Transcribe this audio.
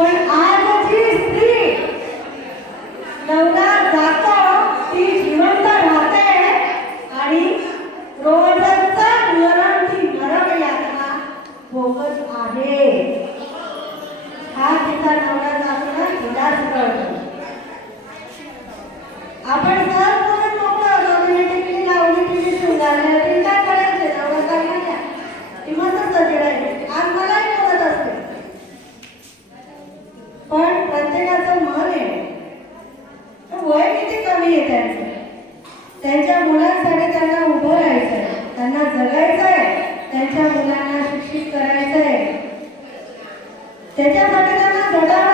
पण आज जी स्त्री नवरा जातो ती जिवंत राहते आणि रोजचं मरण ती नरक यातना भोगत आहे. हा तिचा नवरा आपल्याला तिलाच कळतो. आपण सहज बोलत मोकळं टिकली लावली टिकली सुंदर ती काय करायचे नवरा काय नाही ती मस्त सजडायची. आज मलाही बोलत असते. पण प्रत्येकाचं मन आहे वय किती कमी आहे त्यांचं. त्यांच्या मुलांसाठी त्यांना उभं राहायचंय, त्यांना जगायचंय, त्यांच्या मुलांना शिक्षित करायचंय, त्याच्यासाठी त्यांना जगावं